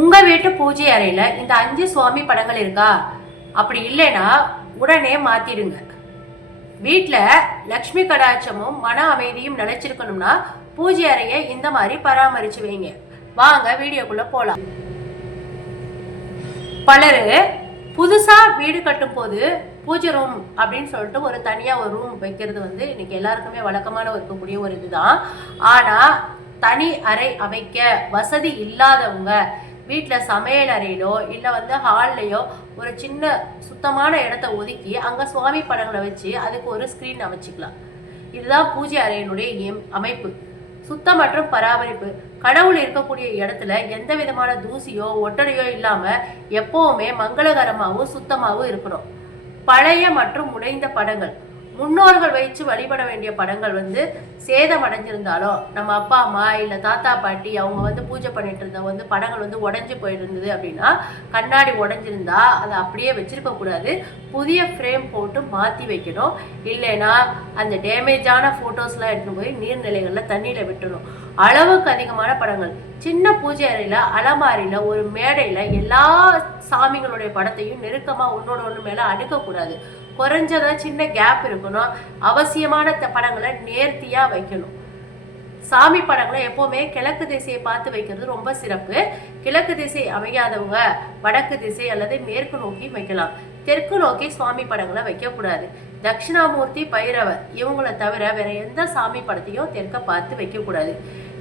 உங்க வீட்டு பூஜை அறையில இந்த 5 சுவாமி படங்கள் இருக்கா? அப்படி இல்லைன்னா உடனே மாத்திடுங்க. வீட்டுல லக்ஷ்மி கடாட்சமும் மன அமைதியும் நிலைச்சிருக்கணும்னா பூஜை அறையை இந்த மாதிரி பராமரிச்சு வைங்க. வாங்க வீடியோக்குள்ள போலாம். பலரு புதுசா வீடு கட்டும் போது பூஜை ரூம் அப்படின்னு சொல்லிட்டு ஒரு தனியா ஒரு ரூம் வைக்கிறது இன்னைக்கு எல்லாருக்குமே வழக்கமான இருக்கக்கூடிய ஒரு இதுதான். ஆனா தனி அறை அமைக்க வசதி இல்லாதவங்க வீட்டில் சமையல் அறையிலோ இல்லை ஹால்லையோ ஒரு சின்ன சுத்தமான இடத்த ஒதுக்கி அங்கே சுவாமி படங்களை வச்சு அதுக்கு ஒரு ஸ்க்ரீன் அமைச்சிக்கலாம். இதுதான் பூஜை அறையினுடைய அமைப்பு. சுத்தம் மற்றும் பராமரிப்பு. கடவுள் இருக்கக்கூடிய இடத்துல எந்த விதமான தூசியோ ஒட்டடையோ இல்லாம எப்பவுமே மங்களகரமாகவும் சுத்தமாகவும் இருக்கணும். பழைய மற்றும் உடைந்த படங்கள், முன்னோர்கள் வைத்து வழிபட வேண்டிய படங்கள் சேதம் அடைஞ்சிருந்தாலோ, நம்ம அப்பா அம்மா இல்லை தாத்தா பாட்டி அவங்க பூஜை பண்ணிட்டு இருந்த படங்கள் உடஞ்சி போயிருந்தது அப்படின்னா, கண்ணாடி உடஞ்சிருந்தா அதை அப்படியே வச்சிருக்க கூடாது. புதிய ஃப்ரேம் போட்டு மாற்றி வைக்கணும். இல்லைன்னா அந்த டேமேஜான ஃபோட்டோஸ்லாம் எடுத்துன்னு போய் நீர்நிலைகளில் தண்ணியில் விட்டுணும். அளவுக்கு அதிகமான படங்கள் சின்ன பூஜை அறையில் அலமாரியில் ஒரு மேடையில் எல்லா சாமிகளுடைய படத்தையும் நெருக்கமாக ஒன்னோட ஒன்று மேலே அடுக்கக்கூடாது. குறைஞ்சதா சின்ன கேப் இருக்கணும். அவசியமான படங்களை நேர்த்தியா வைக்கணும். சாமி படங்களை எப்பவுமே கிழக்கு திசையை பார்த்து வைக்கிறது ரொம்ப சிறப்பு. கிழக்கு திசை அமையாதவங்க வடக்கு திசை அல்லது மேற்கு நோக்கி வைக்கலாம். தெற்கு நோக்கி சுவாமி படங்களை வைக்கக்கூடாது. தட்சிணாமூர்த்தி, பைரவர் இவங்களை தவிர வேற எந்த சாமி படத்தையும் தெற்க பார்த்து வைக்கக்கூடாது.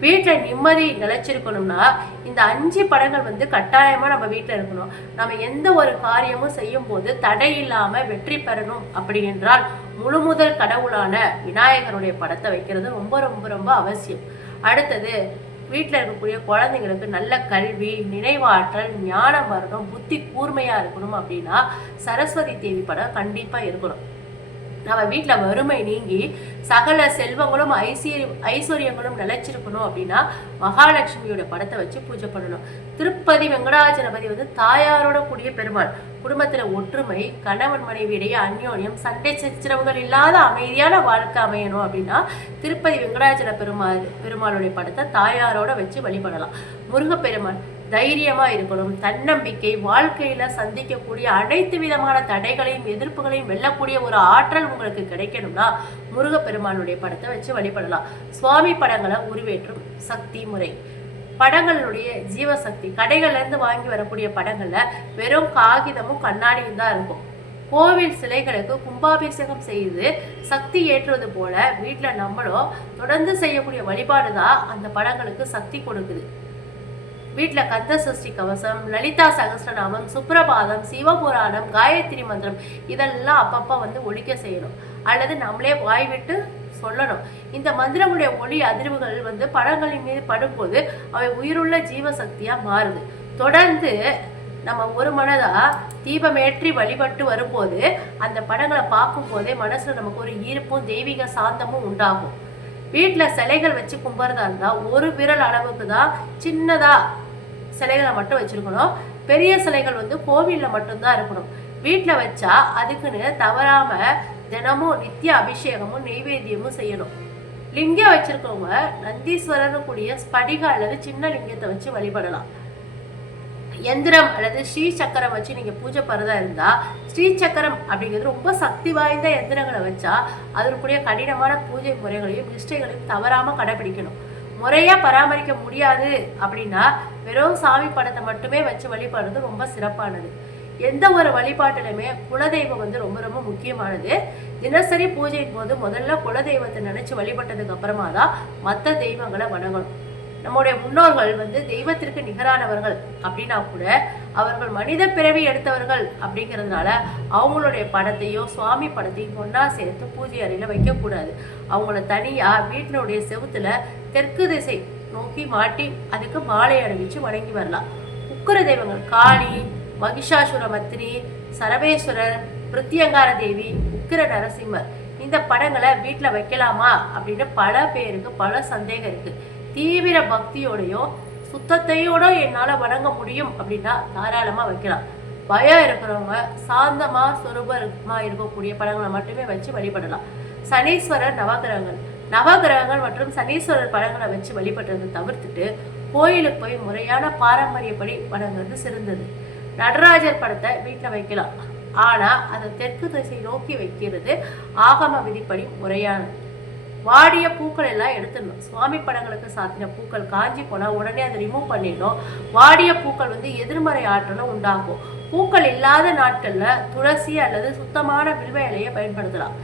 வீட்டில் நிம்மதி நிலைச்சிருக்கணும்னா இந்த 5 படங்கள் கட்டாயமா நம்ம வீட்டில் இருக்கணும். நம்ம எந்த ஒரு காரியமும் செய்யும் போது தடை இல்லாம வெற்றி பெறணும் அப்படி என்றால் முழுமுதல் கடவுளான விநாயகருடைய படத்தை வைக்கிறது ரொம்ப ரொம்ப ரொம்ப அவசியம். அடுத்தது, வீட்டில் இருக்கக்கூடிய குழந்தைங்களுக்கு நல்ல கல்வி, நினைவாற்றல், ஞானம் வரணும், புத்தி கூர்மையா இருக்கணும் அப்படின்னா சரஸ்வதி தேவி படம் கண்டிப்பா இருக்கணும். நம்ம வீட்டில் வறுமை நீங்கி சகல செல்வங்களும் ஐஸ்வர்யங்களும் நிலைச்சிருக்கணும் அப்படின்னா மகாலட்சுமியோட படத்தை வச்சு பூஜை பண்ணணும். திருப்பதி வெங்கடாஜலபதி தாயாரோட கூடிய பெருமாள். குடும்பத்துல ஒற்றுமை, கணவன் மனைவியிடையே அந்யோன்யம், சண்டை சச்சரவுகள் இல்லாத அமைதியான வாழ்க்கை அமையணும் அப்படின்னா திருப்பதி வெங்கடாஜல பெருமாளுடைய படத்தை தாயாரோட வச்சு வழிபடலாம். முருகப்பெருமான் தைரியமா இருக்கணும், தன்னம்பிக்கை, வாழ்க்கையில சந்திக்கக்கூடிய அனைத்து விதமான தடைகளையும் எதிர்ப்புகளையும் வெல்லக்கூடிய ஒரு ஆற்றல் உங்களுக்கு கிடைக்கணும்னா முருகப்பெருமானுடைய படத்தை வச்சு வழிபடலாம். சுவாமி படங்களை உருவேற்றும் சக்தி முறை. படங்களுடைய ஜீவசக்தி. கடைகள்ல இருந்து வாங்கி வரக்கூடிய படங்கள்ல வெறும் காகிதமும் கண்ணாடியும் தான் இருக்கும். கோவில் சிலைகளுக்கு கும்பாபிஷேகம் செய்து சக்தி ஏற்றுவது போல வீட்டுல நம்மளும் தொடர்ந்து செய்யக்கூடிய வழிபாடுதான் அந்த படங்களுக்கு சக்தி கொடுக்குது. வீட்டில் கந்த சஷ்டி கவசம், லலிதா சகஸ்ரநாமம், சுப்ரபாதம், சிவபுராணம், காயத்ரி மந்திரம் இதெல்லாம் அப்பப்போ ஒழிக்க செய்யணும். அல்லது நம்மளே வாய் விட்டு சொல்லணும். இந்த மந்திரங்களுடைய ஒளி அதிர்வுகள் படங்களின் மீது படும்போது அவை உயிருள்ள ஜீவசக்தியா மாறுது. தொடர்ந்து நம்ம ஒரு மனதா தீபமேற்றி வழிபட்டு வரும்போது அந்த படங்களை பார்க்கும் போதே மனசுல நமக்கு ஒரு ஈர்ப்பும் தெய்வீக சாந்தமும் உண்டாகும். வீட்டில் சிலைகள் வச்சு கும்பிட்றதா இருந்தால் ஒரு விரல் அளவுக்கு தான் சின்னதா சிலைகளை மட்டும் வச்சிருக்கணும். பெரிய சிலைகள் கோவிலில் மட்டும்தான் இருக்கணும். வீட்டில் வச்சா அதுக்குன்னு தவறாம தினமும் நித்திய அபிஷேகமும் நெய்வேத்தியமும் செய்யணும். லிங்கம் வச்சிருக்கவங்க நந்தீஸ்வரர் கூடிய ஸ்படிக அல்லது சின்ன லிங்கத்தை வச்சு வழிபடலாம். எந்திரம் அல்லது ஸ்ரீ சக்கரம் வச்சு நீங்க பூஜை பண்றதா இருந்தா ஸ்ரீ சக்கரம் அப்படிங்கிறது ரொம்ப சக்தி வாய்ந்த எந்திரங்களை வச்சா அதற்குரிய கடினமான பூஜை முறைகளையும் நிஷ்டைகளையும் தவறாம கடைபிடிக்கணும். முறையா பராமரிக்க முடியாது அப்படின்னா வெறும் சாமி படத்தை மட்டுமே வச்சு வழிபடுறது ரொம்ப சிறப்பானது. எந்த ஒரு வழிபாட்டிலுமே குலதெய்வம் ரொம்ப ரொம்ப முக்கியமானது. தினசரி பூஜையின் போது முதல்ல குலதெய்வத்தை நினைச்சு வழிபட்டதுக்கு அப்புறமா தான் மற்ற தெய்வங்களை வணங்கணும். நம்முடைய முன்னோர்கள் தெய்வத்திற்கு நிகரானவர்கள் அப்படின்னா கூட அவர்கள் மனித பிறவி எடுத்தவர்கள் அப்படிங்கிறதுனால அவங்களுடைய படத்தையும் சுவாமி படத்தையும் ஒன்னா சேர்த்து பூஜை அறையில வைக்கக்கூடாது. அவங்கள தனியா வீட்டினுடைய செவுத்துல தெற்கு திசை நோக்கி மாட்டி அதுக்கு மாலை அணிவிச்சு வணங்கி வரலாம். உக்கிர தெய்வங்கள் காளி, மகிஷாசுரமர்த்தினி, சரபேஸ்வரர், பிருத்தியங்கார தேவி, உக்கிர நரசிம்மர் இந்த படங்களை வீட்டுல வைக்கலாமா அப்படின்னு பல பேருக்கு பல சந்தேகம் இருக்கு. தீவிர பக்தியோடையோ சுத்தத்தையோட என்னால வணங்க முடியும் அப்படின்னா தாராளமா வைக்கலாம். பயம் இருக்கிறவங்க சாந்தமா சொரூபமா இருக்கக்கூடிய படங்களை மட்டுமே வச்சு வழிபடலாம். சனீஸ்வரர், நவகிரகங்கள் மற்றும் சனீஸ்வரர் படங்களை வச்சு வழிபடுறதை தவிர்த்துட்டு கோயிலுக்கு போய் முறையான பாரம்பரியப்படி வணங்குறது சிறந்தது. நடராஜர் படத்தை வீட்டில் வைக்கலாம், ஆனால் அதை தெற்கு திசை நோக்கி வைக்கிறது ஆகம விதிப்படி முறையானது. வாடிய பூக்கள் எல்லாம் எடுத்துடணும். சுவாமி படங்களுக்கு சாத்தின பூக்கள் காஞ்சி போனால் உடனே அதை ரிமூவ் பண்ணிடணும். வாடிய பூக்கள் எதிர்மறை ஆற்றலும் உண்டாகும். பூக்கள் இல்லாத நாட்களில் துளசி அல்லது சுத்தமான வில்வ இலையை பயன்படுத்தலாம்.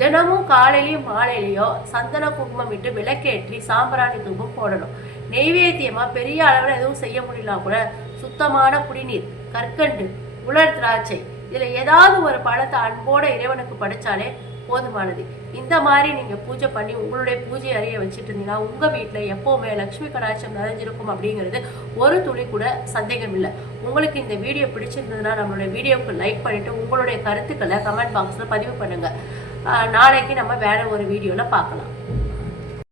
தினமும் காலையிலையும் மாலையிலையோ சந்தன குங்குமம் விட்டு விளக்கேற்றி சாம்பிராணி தூபம் போடணும். நெய்வேத்தியமா பெரிய அளவில் எதுவும் செய்ய முடியல கூட சுத்தமான குடிநீர், கற்கண்டு, உலர் திராட்சை, இதுல ஏதாவது ஒரு பழத்தை அன்போட இறைவனுக்கு படைச்சாலே போதுமானது. இந்த மாதிரி நீங்க பூஜை பண்ணி உங்களுடைய பூஜை அறைய வச்சுட்டு இருந்தீங்கன்னா உங்க வீட்டுல எப்பவுமே லட்சுமி கடாட்சம் நிறைஞ்சிருக்கும் அப்படிங்கிறது ஒரு துளி கூட சந்தேகம் இல்லை. உங்களுக்கு இந்த வீடியோ பிடிச்சிருந்ததுன்னா நம்மளுடைய வீடியோவுக்கு லைக் பண்ணிட்டு உங்களுடைய கருத்துக்களை கமெண்ட் பாக்ஸ்ல பதிவு பண்ணுங்க. நாளைக்கு நம்ம வேற ஒரு வீடியோல பார்க்கலாம்.